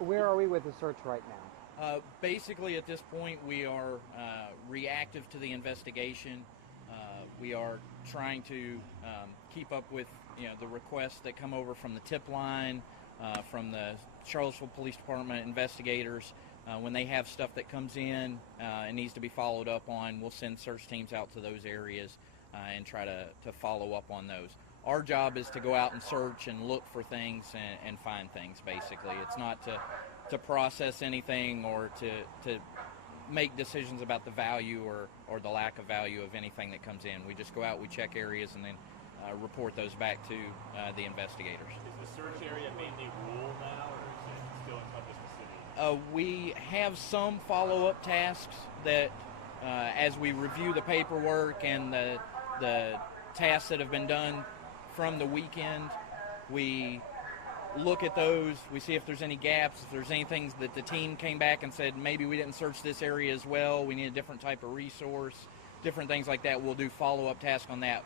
Where are we with the search right now? Basically, at this point, we are reactive to the investigation. We are trying to keep up with the requests that come over from the tip line, from the Charlottesville Police Department investigators. When they have stuff that comes in and needs to be followed up on, we'll send search teams out to those areas and try to follow up on those. Our job is to go out and search and look for things and find things, basically. It's not to process anything or to make decisions about the value or the lack of value of anything that comes in. We just go out, we check areas, and then report those back to the investigators. Is the search area mainly rural now, or is it still encompass the city? We have some follow-up tasks that, as we review the paperwork and the tasks that have been done from the weekend, we look at those, we see if there's any gaps, if there's anything that the team came back and said, maybe we didn't search this area as well, we need a different type of resource, different things like that. We'll do follow-up tasks on that.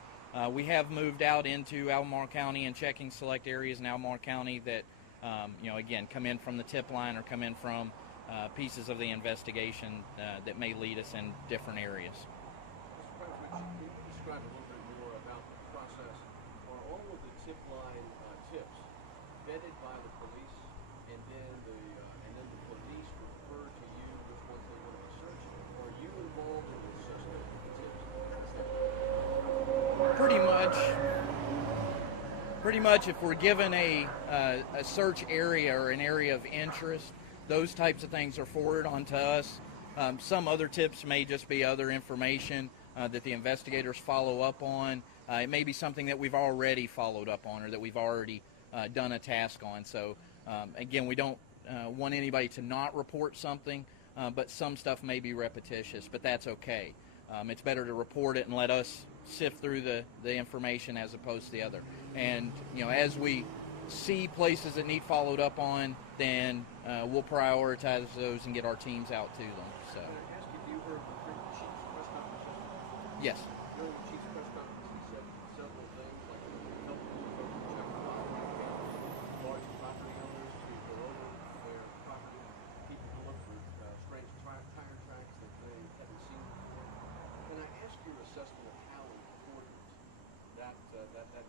We have moved out into Albemarle County and checking select areas in Albemarle County that, again, come in from the tip line or come in from pieces of the investigation that may lead us in different areas. Mr. President, can you describe a little bit more about the process? Are all of the tip line tips vetted by the police, and then the police refer to you which ones they want to search? Or are you involved in the system of the tips? Pretty much, if we're given a search area or an area of interest, those types of things are forwarded onto us. Some other tips may just be other information that the investigators follow up on. It may be something that we've already followed up on or that we've already done a task on. So, again, we don't want anybody to not report something, but some stuff may be repetitious, but that's okay. It's better to report it and let us sift through the information as opposed to the other. And, as we see places that need followed up on, then we'll prioritize those and get our teams out to them. So. Can I ask you, you heard the chief's press conference yesterday? Yes. During the chief's press conference, he said several things, like helping folks check large property owners to go over their property. People who look for strange tire tracks that they haven't seen before. Can I ask your assessment of how important that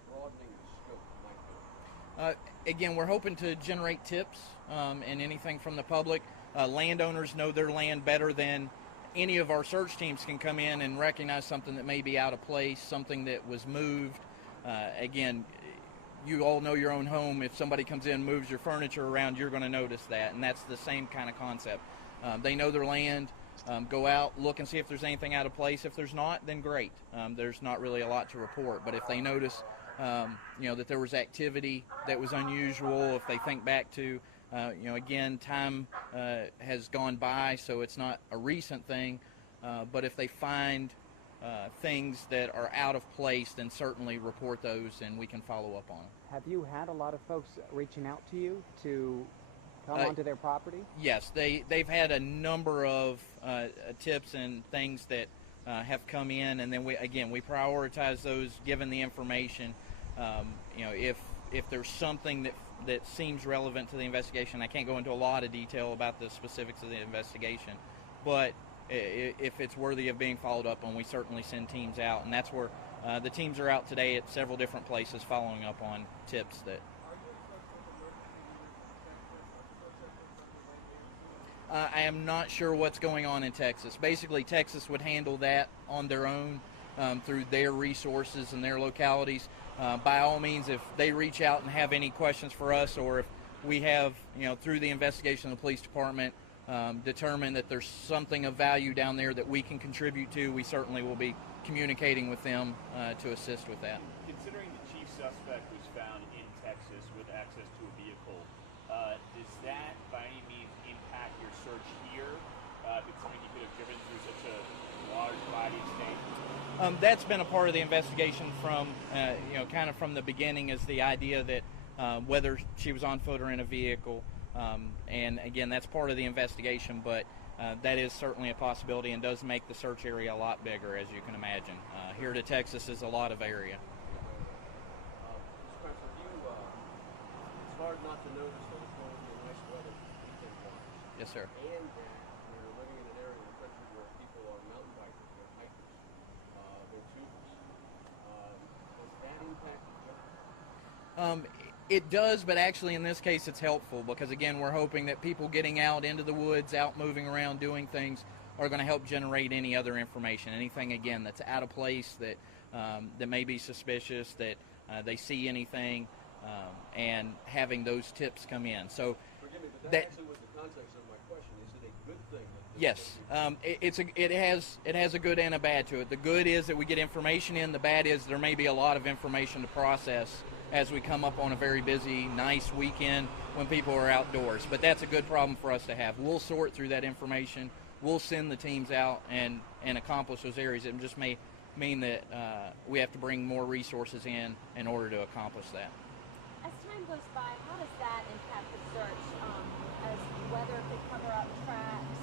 broadening the scope might be? Again, we're hoping to generate tips and anything from the public. Landowners know their land better than any of our search teams can come in and recognize something that may be out of place, something that was moved. Again, you all know your own home. If somebody comes in and moves your furniture around, you're going to notice that, and that's the same kind of concept. They know their land. Go out, look and see if there's anything out of place. If there's not, then great. There's not really a lot to report. But if they notice, that there was activity that was unusual, if they think back to, again, time has gone by, so it's not a recent thing. But if they find things that are out of place, then certainly report those and we can follow up on them. Have you had a lot of folks reaching out to you to come onto their property? Yes, they've had a number of tips and things that have come in, and then we prioritize those given the information. If there's something that seems relevant to the investigation, I can't go into a lot of detail about the specifics of the investigation, but if it's worthy of being followed up on, we certainly send teams out, and that's where the teams are out today at several different places following up on tips that. I am not sure what's going on in Texas. Basically, Texas would handle that on their own through their resources and their localities. By all means, if they reach out and have any questions for us, or if we have, through the investigation of the police department, determine that there's something of value down there that we can contribute to, we certainly will be communicating with them to assist with that. Considering the chief suspect was found in Texas with access to a vehicle, does that by any means impact your search here, considering you could have driven through such a large body of state? That's been a part of the investigation from, kind of from the beginning, is the idea that whether she was on foot or in a vehicle. And again, that's part of the investigation, but that is certainly a possibility and does make the search area a lot bigger, as you can imagine. Here to Texas is a lot of area. Mr. Spencer, it's hard not to notice that it's going to be a nice weather. Yes, sir. And that we're living in an area of the country where people are mountain bikers, they're hikers, they're tubers. Does that impact the job? It does, but actually in this case it's helpful because, again, we're hoping that people getting out into the woods, out moving around, doing things are going to help generate any other information. Anything, again, that's out of place, that may be suspicious, that they see anything, and having those tips come in. So Forgive me, but that actually was the context of my question. Is it a good thing that this yes, it has a good and a bad to it. The good is that we get information in. The bad is there may be a lot of information to process as we come up on a very busy, nice weekend when people are outdoors. But that's a good problem for us to have. We'll sort through that information. We'll send the teams out and accomplish those areas. It just may mean that we have to bring more resources in order to accomplish that. As time goes by, how does that impact the search? As weather could cover up tracks,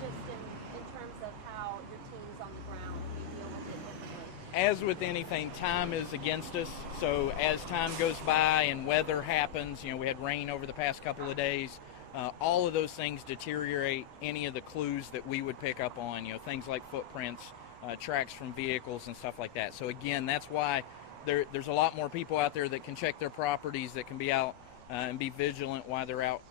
just in terms of how your teams on the ground may deal with it differently? As with anything, time is against us. So as time goes by and weather happens, we had rain over the past couple of days. All of those things deteriorate any of the clues that we would pick up on. Things like footprints, tracks from vehicles, and stuff like that. So again, that's why there's a lot more people out there that can check their properties, that can be out and be vigilant while they're out,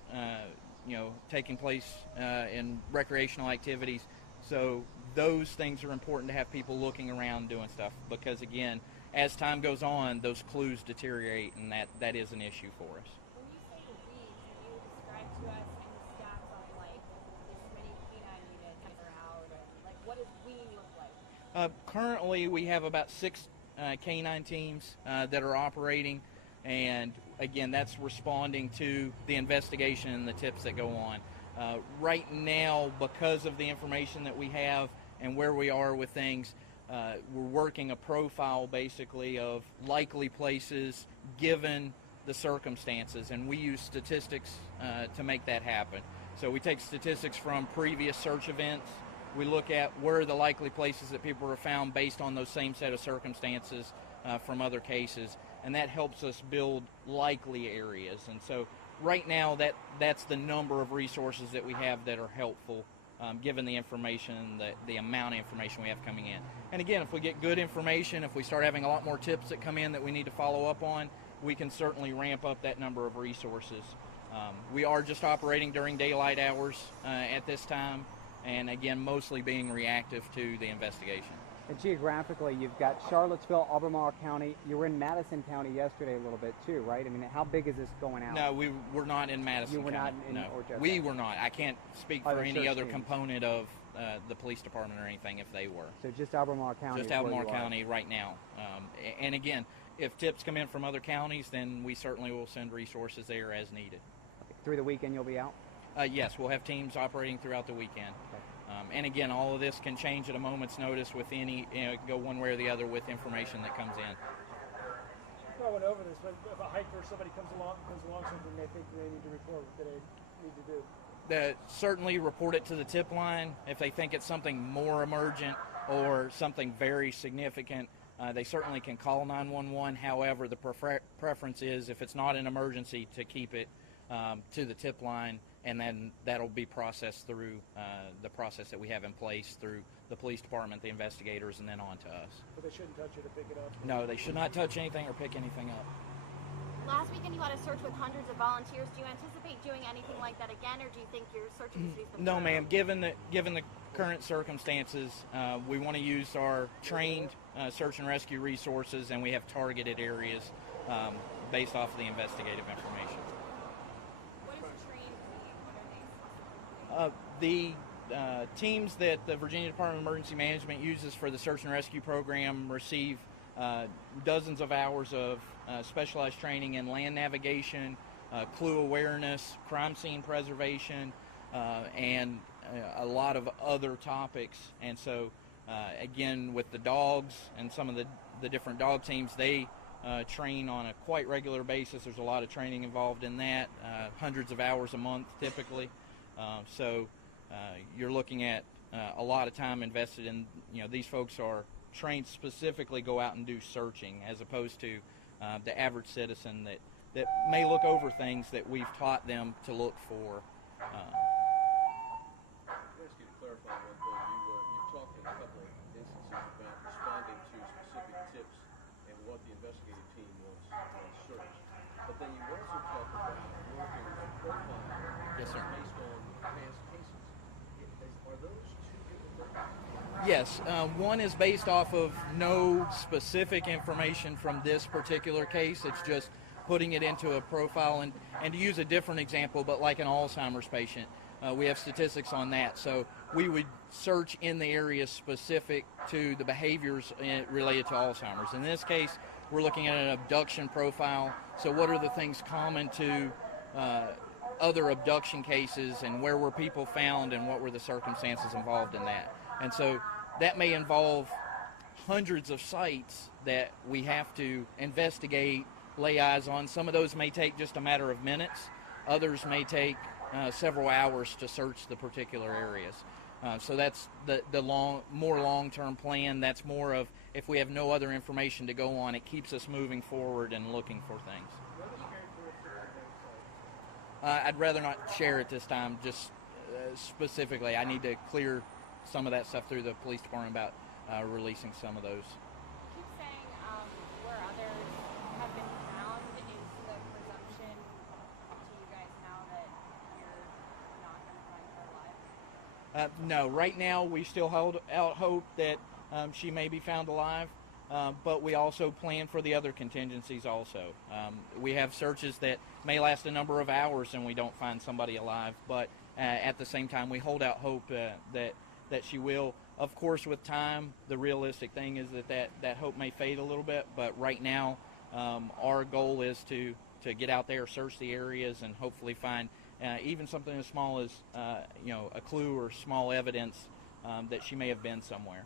taking place in recreational activities. So those things are important to have people looking around doing stuff because, again, as time goes on, those clues deteriorate, and that is an issue for us. When you say the weeds, can you describe to us any stats on like this many canine units are out, or like what does weeding look like? Currently, we have about 6 canine teams that are operating, and again, that's responding to the investigation and the tips that go on. Right now, because of the information that we have and where we are with things, we're working a profile basically of likely places given the circumstances, and we use statistics to make that happen. So we take statistics from previous search events. We look at where are the likely places that people were found based on those same set of circumstances from other cases, and that helps us build likely areas. And so right now that's the number of resources that we have that are helpful given the information, the amount of information we have coming in. And again, if we get good information, if we start having a lot more tips that come in that we need to follow up on, we can certainly ramp up that number of resources. We are just operating during daylight hours at this time, and again, mostly being reactive to the investigation. And geographically, you've got Charlottesville, Albemarle County. You were in Madison County yesterday a little bit too, right? I mean, how big is this going out? No, we were not in Madison You were County. not in no. Orchester. We were not. I can't speak for Other any search other teams. component of the police department or anything if they were. So just Albemarle County. Just is where Albemarle you are. County right now. And again, if tips come in from other counties, then we certainly will send resources there as needed. Through the weekend, you'll be out. Yes, we'll have teams operating throughout the weekend. Okay. And again, all of this can change at a moment's notice with any, it can go one way or the other with information that comes in. I went over this, but if a hiker or somebody comes along something they think they need to report, what do they need to do? Certainly report it to the tip line. If they think it's something more emergent or something very significant, they certainly can call 911. However, the preference is, if it's not an emergency, to keep it to the tip line, and then that'll be processed through the process that we have in place through the police department, the investigators, and then on to us. But they shouldn't touch it or pick it up. No, they should not touch anything or pick anything up. Last weekend you had a search with hundreds of volunteers. Do you anticipate doing anything like that again, or do you think your search and rescue's been No, thorough? ma'am. Given the current circumstances, we want to use our trained search and rescue resources, and we have targeted areas based off of the investigative information. What is trained mean? What are they specifically? The teams that the Virginia Department of Emergency Management uses for the search and rescue program receive dozens of hours of specialized training in land navigation, clue awareness, crime scene preservation, and a lot of other topics. And so, again, with the dogs and some of the different dog teams, they train on a quite regular basis. There's a lot of training involved in that, hundreds of hours a month typically. So you're looking at a lot of time invested in, these folks are trained specifically go out and do searching, as opposed to the average citizen that may look over things that we've taught them to look for. Yes, sir. based on past cases. Are those two different things? Yes, one is based off of no specific information from this particular case. It's just putting it into a profile, and to use a different example, but like an Alzheimer's patient, we have statistics on that. So we would search in the areas specific to the behaviors related to Alzheimer's. In this case, we're looking at an abduction profile. So what are the things common to other abduction cases, and where were people found, and what were the circumstances involved in that? And so that may involve hundreds of sites that we have to investigate, lay eyes on. Some of those may take just a matter of minutes. Others may take several hours to search the particular areas. So that's the more long-term plan. That's more of, if we have no other information to go on, it keeps us moving forward and looking for things. I'd rather not share it this time, just specifically. I need to clear some of that stuff through the police department about releasing some of those. Keep saying where others have been found. Is the presumption to you guys now that you're not going to find her alive? No, right now we still hold out hope that she may be found alive, but we also plan for the other contingencies also. We have searches that may last a number of hours and we don't find somebody alive, but at the same time we hold out hope that she will. Of course, with time, the realistic thing is that hope may fade a little bit, but right now our goal is to get out there, search the areas, and hopefully find even something as small as a clue or small evidence that she may have been somewhere.